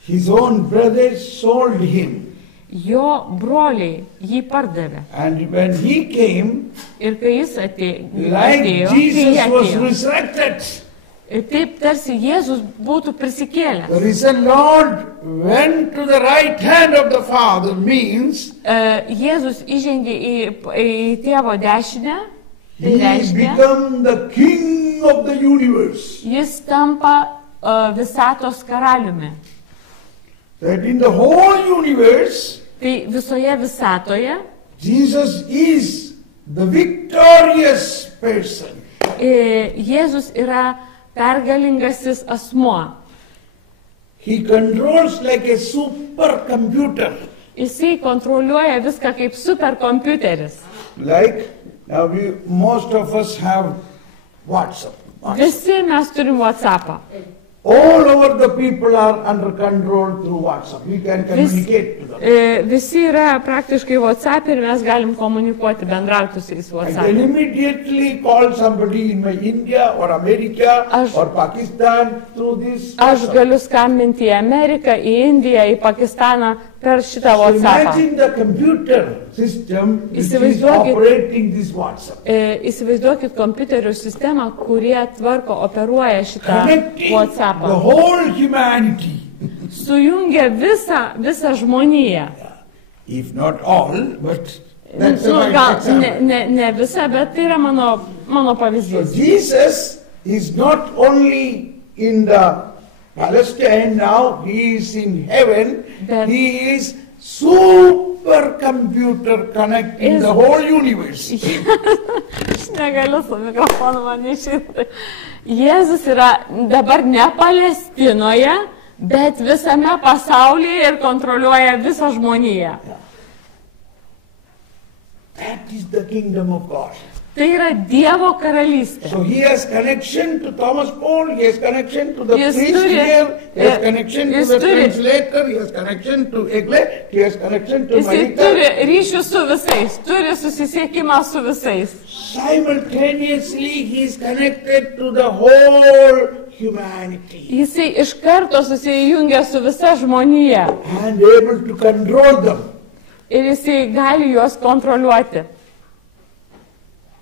His own brothers sold him. Jo broliai jį pardavė. And when he came, Ir kai jis atėjo, like Jesus was resurrected, ir taip tarsi Jėzus būtų prisikėlęs. the risen Lord went to the right hand of the Father means Jėzus įžengė į tėvo dešinę, tai he reiškia, become the king of the universe. jis tampa visatos karaliumi. That in the whole universe, Tai visoje visatoje Jesus is the victorious person. Jėzus yra pergalingasis asmuo. He controls like a supercomputer. Jisai kontroliuoja viską kaip superkompiuteris. Like now most of us have WhatsApp. Visi mes turim WhatsAppą. All over the people are under control through WhatsApp. We can communicate to them. Visi yra praktiškai WhatsApp ir mes galim komunikuoti, bendrauti su jais I WhatsApp. can immediately call somebody in my India or America or Pakistan through this Aš WhatsApp. galiu skambinti į Ameriką, į Indiją, į Pakistaną per šitą So WhatsAppą. imagine the computer system which is Įsivaizduokit- operating this WhatsApp. Įsivaizduokit kompiuterių sistemą, kurie tvarko, operuoja šitą Connecting the WhatsAppą. whole humanity. Sujungia visą žmoniją. If not all, but that's Nu, a gal example. ne visa, bet tai yra mano So pavyzdys. Jesus is not only in the Palestine now, he is in heaven, That- he is supercomputer connecting Is- the whole universe. Aš negaliu su mikrofonu man išėti. Jėzus yra dabar ne Palestinoje, bet visame pasaulyje ir kontroliuoja visą žmoniją. That is the kingdom of God. Tai yra Dievo karalystė. So he has connection to Thomas Paul, he has connection to the Yes, priest turi. here, he has Yes, connection to yes, the turi. translator, he has connection to Egle, he has connection to Jisai Marita. turi ryšių su visais, turi susisiekimą su visais. Simultaneously he is connected to the whole humanity Jisai iš karto susijungia su visa žmonija and able to control them. ir jisai gali juos kontroliuoti.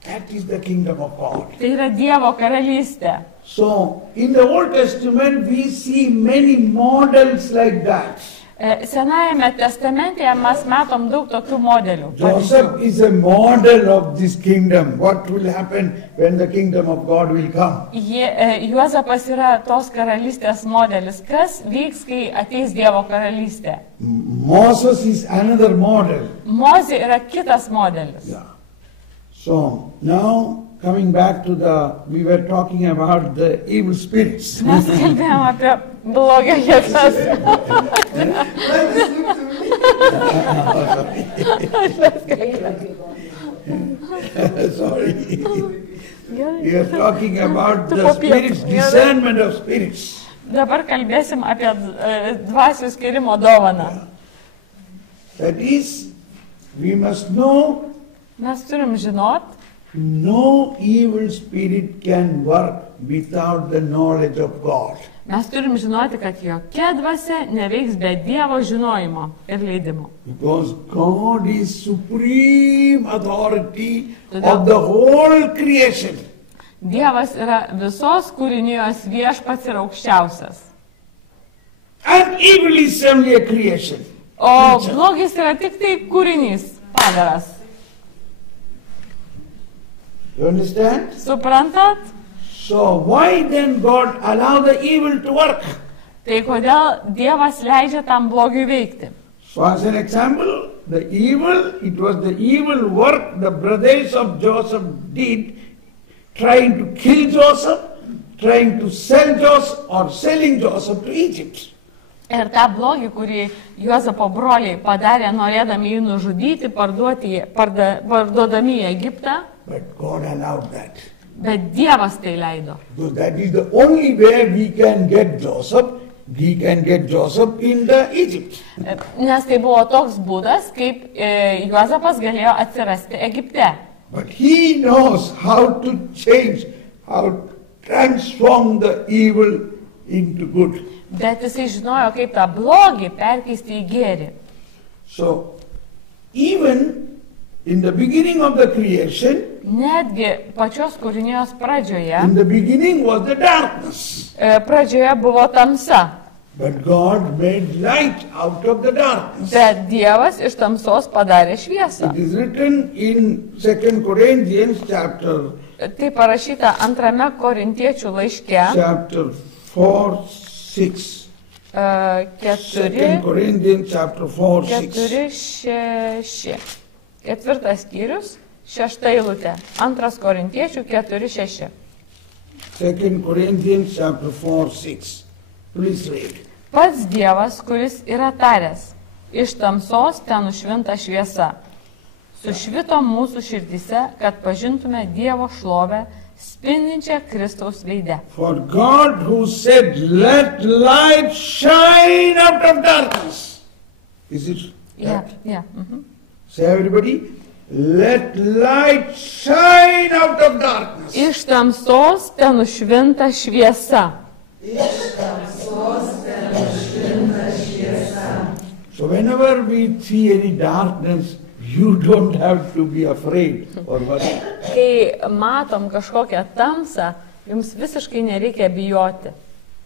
That is the kingdom of God. Tai yra Dievo karalystė. So, in the Old Testament, we see many models like that. Senajame testamente mes matom daug tokių modelių. Joseph is a model of this kingdom. What will happen when the kingdom of God will come? Juozapas yra tos karalystės modelis. Kas vyks, kai ateis Dievo karalystė? Moses is another model. Mozė yra kitas modelis. Yeah. So, now coming back to we were talking about the evil spirits. Mes kalbėjome apie blogą jėgas. Sorry. We are talking about the spirits, discernment of spirits. Dabar kalbėsim apie dvasių skirimo dovaną. That is, we must know Mes turim žinot, no evil spirit can work without the knowledge of God. mes turim žinoti, kad jokia dvasia neveiks be Dievo žinojimo ir leidimo. Because God is supreme authority of the whole creation. Dievas yra visos kūrinijos viešpats ir aukščiausias. And evil is only a creation. O blogis yra tik tai kūrinys, padaras. You understand? Suprantat? So why then God allow the evil to work? Tai kodėl Dievas leidžia tam blogiui veikti? So as an example, it was the evil work the brothers of Joseph did, trying to kill Joseph, trying to sell Joseph or selling Joseph to Egypt. Ir tą blogį, kurį Juozapo broliai padarė, norėdami jį nužudyti, parduodami į Egiptą, But God allowed that. bet Dievas tai leido. Because that is the only way we can get Joseph. he can get Joseph in the Egypt. Nes tai buvo toks būdas, kaip Juozapas galėjo atsirasti Egipte. But he knows how to change, how to transform the evil into good. Bet jisai žinojo, kaip tą blogį perkeisti į gėrį. So, even in the beginning of the creation, Netgi pačios kūrinijos pradžioje, in the beginning was the darkness. Pradžioje buvo tamsa. But God made light out of the darkness. Bet Dievas iš tamsos padarė šviesą. It is written in 2 Corinthians chapter Tai parašyta 2 Korintiečių laiške, chapter 4:6. 2 Corinthians chapter 4:6. 4:6. 4 skyrius, 6 eilutė. 2 Korintiečių 4:6. 2 Corinthians chapter 4:6. Please read. Pats Dievas, kuris yra taręs, iš tamsos ten nušvinta šviesa, sušvito mūsų širdise, kad pažintume Dievo šlovę, spindinčią Kristaus veide. For God who said, let light shine out of darkness. Is it that? Yeah. Say everybody, let light shine out of darkness. Iš tamsos ten nušvinta šviesa. So whenever we see any darkness, you don't have to be afraid or worried. Kai matom kažkokią tamsą, jums visiškai nereikia bijoti.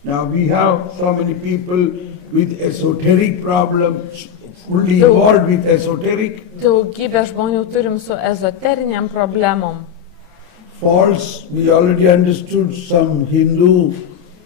Now we have so many people with esoteric problems, fully involved with esoteric. Daugybė žmonių turim su ezoteriniam problemom. False, we already understood some Hindu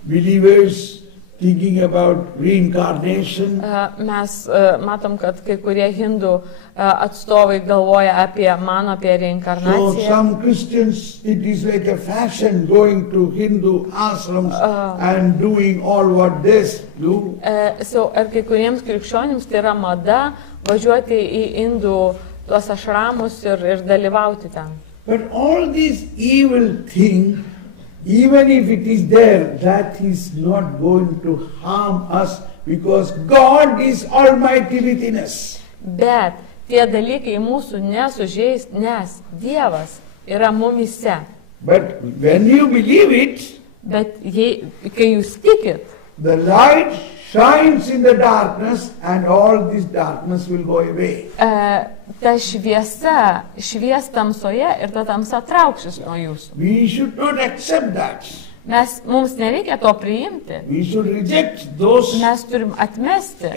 believers thinking about reincarnation. Mes matom, kad kai kurie hindų atstovai galvoja apie So reinkarnaciją. some Christians, it is like a fashion going to Hindu ashrams and doing all what they do. Ir kai kuriems krikščionims tai yra mada važiuoti į indų tuos ašramus ir dalyvauti ten. But all this evil thing, even if it is there, that is not going to harm us because God is almighty within us. Bet tie dalykai mūsų nesužeis, nes Dievas yra mumise. But when you believe it, Bet kai jūs tikit, the light shines in the darkness and all this darkness will go away. ta šviesa švies tamsoje ir ta tamsa trauksis nuo jūsų. We should not accept that. Mums nereikia to priimti. We should reject those Mes turim atmesti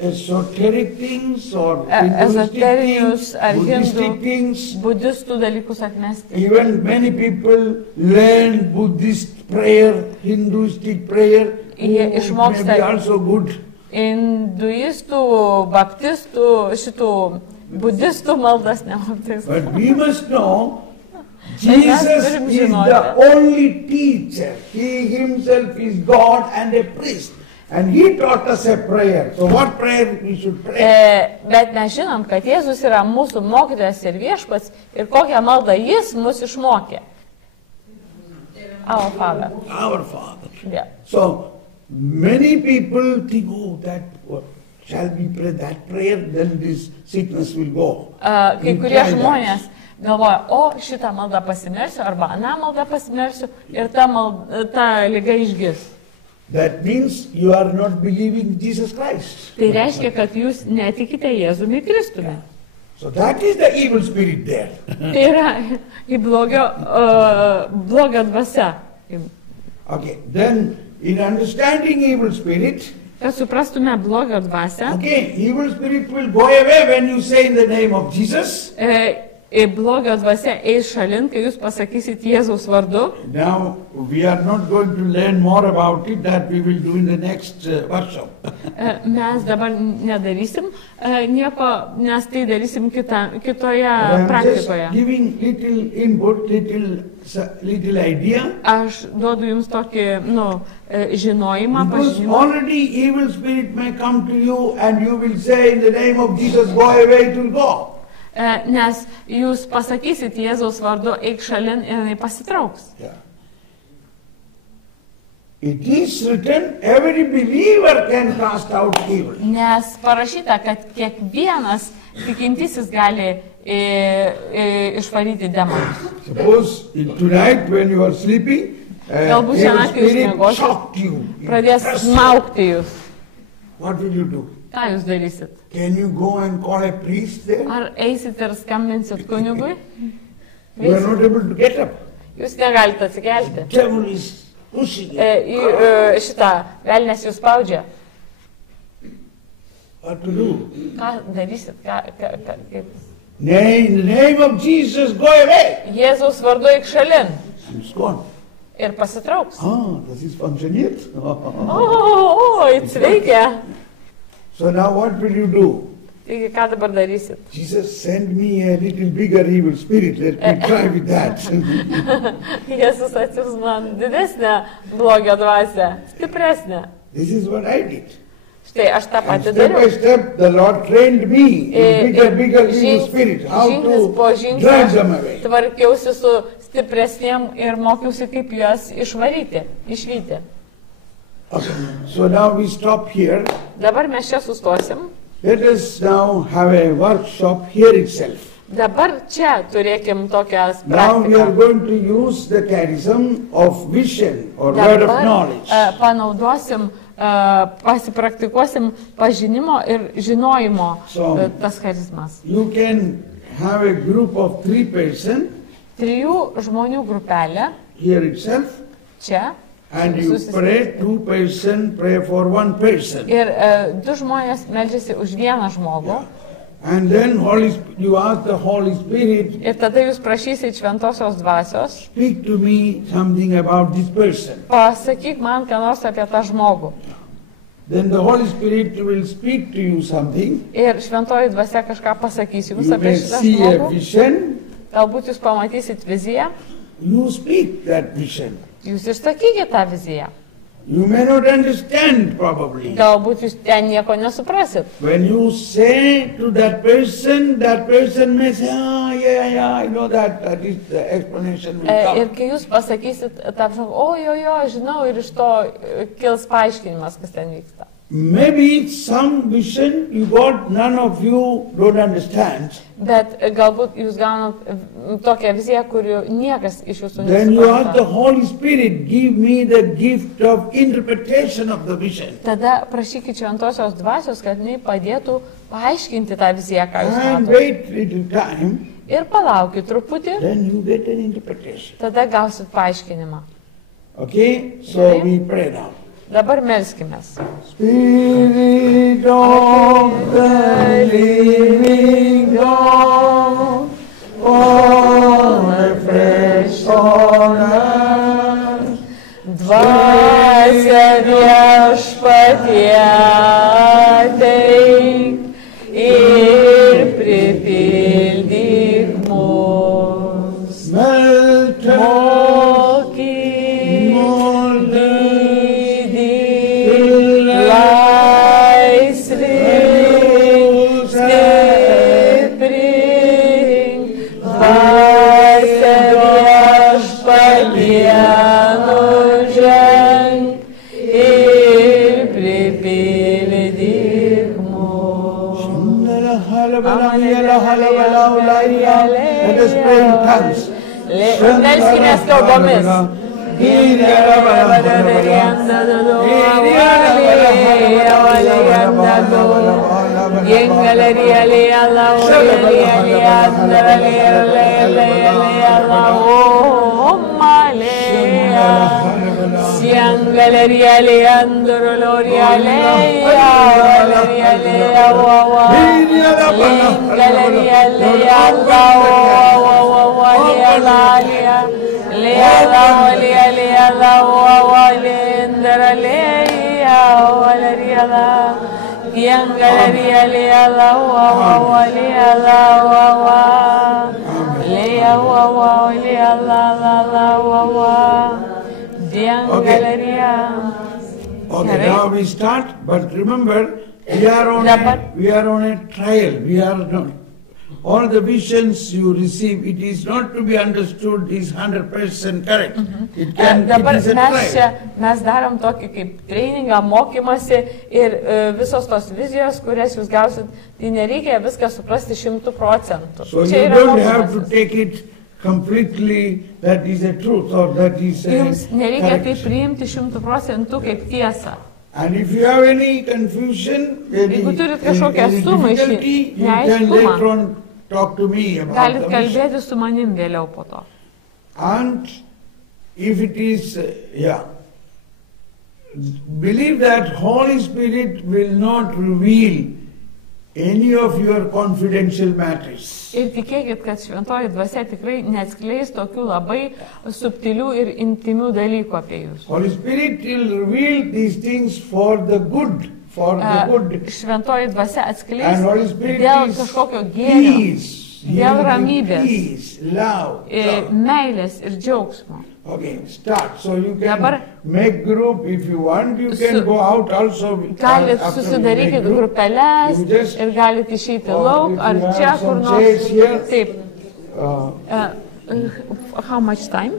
esoteric things or ezoterinius ar Buddhistic things. budistų dalykus atmesti. Even many people learn Buddhist prayer, Hinduistic prayer, Jie may išmoksta be also good. Hinduistų, baptistų, šitų budistų maldas, ne baptistų. But we must know Jesus is the only teacher. He himself is God and a priest. And he taught us a prayer. So what prayer we should pray? Bet mes žinom, kad Jėzus yra mūsų mokytojas ir viešpats ir kokią maldą jis mus išmokė. Our Father. Our Father. Yeah. So many people think, oh, that shall we pray that prayer, then this sickness will go. Kai You kurie try that. žmonės galvoja, o šitą maldą pasimelsiu arba aną maldą pasimelsiu ir ta liga išgis. That means you are not believing Jesus Christ. Tai reiškia, kad jūs netikite Jėzumi Kristumi. So that is the evil spirit there. Tai yra į blogio dvasia. Okay, then in understanding evil spirit, Kad suprastume blogio dvasią, okay, evil spirit will go away when you say in the name of Jesus. Blogio dvasia eis šalin, kai jūs pasakysit Jėzaus vardu. Now we are not going to learn more about it, that we will do in the next workshop. Mes dabar nedarysim nieko, nes tai darysim kitoje I'm just praktikoje. giving little input, little idea. Aš duodu jums tokį, žinojimą, Because pažinimą. already evil spirit may come to you and you will say in the name of Jesus, go away, it will go. Nes jūs pasakysit Jėzaus vardu, eik šalin ir jinai pasitrauks. Yeah. It is written, every believer can cast out evil. Nes parašyta, kad kiekvienas tikintysis gali išvaryti demonus. Suppose tonight when you are sleeping, Galbūt šiandien, kai jūs miegosit, pradės smaugti jūs. What will you do? Ką jūs darysit? Can you go and call a priest there? Ar eisit ir skambinsit kunigui? You are not able to get up. Jūs negalite atsikelti. The devil is pushing you. Šitą velnės jūs spaudžia. What to do? Ką darysit? Kaip? Nay, in the name of Jesus, go away. Jėzaus vardu eik šalin And it's gone. ir pasitrauks. Das ist funktioniert. Jis veikia. So now what will you do? Taigi, ką dabar darysit? Jesus, send me a little bigger evil spirit. Let me try with that. Jėzus atsiųs man didesnę blogio dvasę, stipresnę. This is what I did. Štai, aš tą And patį step by dariau. step, the Lord trained me in bigger evil spirit. How Žingsnis po to drive them žingsnio away. tvarkiausi su stipresniem ir mokiausi, kaip juos išvaryti, išvyti. Okay. So now we stop here. Dabar mes čia sustosim. Let us now have a workshop here itself. Dabar čia turėkim tokias Now we are praktiką. going to use the charism of vision or word of Dabar knowledge. Panaudosim, pasipraktikuosim pažinimo ir žinojimo tas charizmas. You can have a group of 3 persons 3 žmonių grupelė here itself, čia. and you pray, 2 persons pray for 1 person. Ir 2 žmonės meldžiasi už vieną žmogų. And then you ask the Holy Spirit, Ir tada jūs prašysit šventosios dvasios, speak to me something about this person. pasakyk man ką nors apie tą žmogų. Then the Holy Spirit will speak to you something. Ir šventoji dvasia kažką pasakys jums You apie may šitą see a žmogų. vision. Galbūt jūs pamatysit viziją, You speak that vision. jūs išsakykite tą viziją. You may not understand probably. Galbūt jūs ten nieko nesuprasit. When you say to that person may say, yeah, I know that is the explanation will Ir come. kai jūs pasakysit tam žmogui, jo, žinau, ir iš to kils paaiškinimas, kas ten vyksta. Maybe some vision you got, none of you don't understand. Bet galbūt jūs gaunat tokią viziją, kurių niekas iš jūsų Then you ask the nesupranta. Holy Spirit, give me the gift of interpretation of the vision. Tada prašykit šventosios dvasios, kad jinai padėtų paaiškinti tą viziją, ką jūs And matote. wait little time, Ir palaukit truputį, then you get an interpretation. tada gausit paaiškinimą. Okay? So we pray now. Dabar melskimės. Spirit of the living God, fall afresh on us. Dvasia viešpatie ateik ir pripildyk mus. Melt Mokyk, mold gydyk, laisvink, stiprink. Dvasia viešpatie nuženk ir pripildyk mus. Let us pray in tongues. Melskimės kalbomis. Okay, now we start, but remember, we are on a trial. We are not all the visions you receive, it is not to be understood is 100% correct. It can, Dabar it is a trial. mes darom tokį kaip treningą, mokymasi ir visos tos vizijos, kurias jūs gausit, tai nereikia viską suprasti 100%. So you don't have to take it completely that is a truth or that is a Jums nereikia tai correct. priimti 100% kaip tiesą. And if you have any confusion, any Jeigu turit kažkokią sumaištį, difficulty, you can later on talk to me about galit the kalbėti su manim vėliau po to. And if it is, believe that Holy Spirit will not reveal any of your confidential matters. Ir tikėkit, kad šventoji dvasia tikrai neatskleis tokių labai subtilių ir intimių dalykų apie jūs. Holy Spirit will reveal these things for the good, Šventoji dvasia And atskleis Holy Spirit dėl is kažkokio gėrio, peace. dėl ramybės, Peace, love. meilės ir džiaugsmo. Okay, start. So you can Dabar make group if you want. You can go out also. Galit after you susidarykit make group. grupeles You just- ir galit išeiti or lauk if ar you have čia some kur nors. chairs here. Taip. Uh, How much time?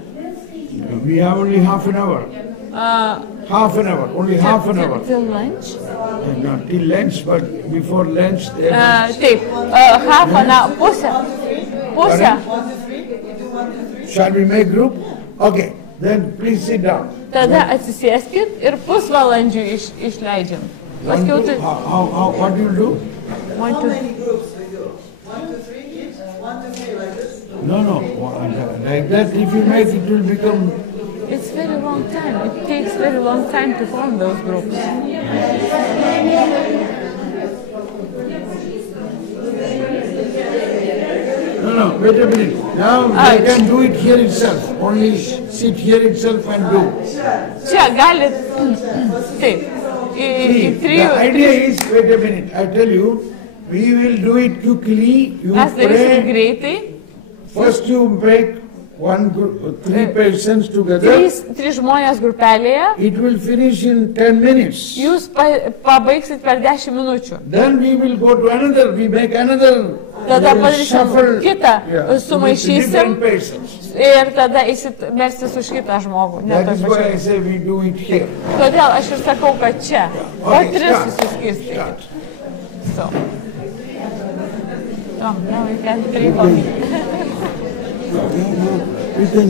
we have only half an hour. Half an hour. Only half an hour. Till lunch. Not till lunch, but before lunch. Taip, half an hour, pusę. Shall we make group? Okay. Then please sit down. Tada atsisėskit ir pusvalandžių išleidžiam. Paskiau tai... What do you do? One, How two. many groups we do? 1 to 3 each? 1 to 3 like this? No. Like that, if you make it will become. It's very long time. It takes very long time to form those groups. No, wait a minute. Now they can do it here itself. Only sit here itself and do. Čia galit... Taip. See, Į the trijų... idea is, wait a minute, I tell you, we will do it quickly. You Mes darysim pray. greitai. First you make one group, 3 persons together. Trys žmonės grupelėje. It will finish in 10 minutes. Jūs pabaigsit per 10 minučių. Then we will go to another, we make another. Tada we will padarysim shuffle, kitą, with sumaišysim different persons. ir tada melstis už kitą žmogų. Ne That toj is why I pačioj. say we do it here. Todėl aš ir sakau, kad čia. Po Okay, tris start. Start. susiskirstykit. So. Tom, now we can pray for me. We can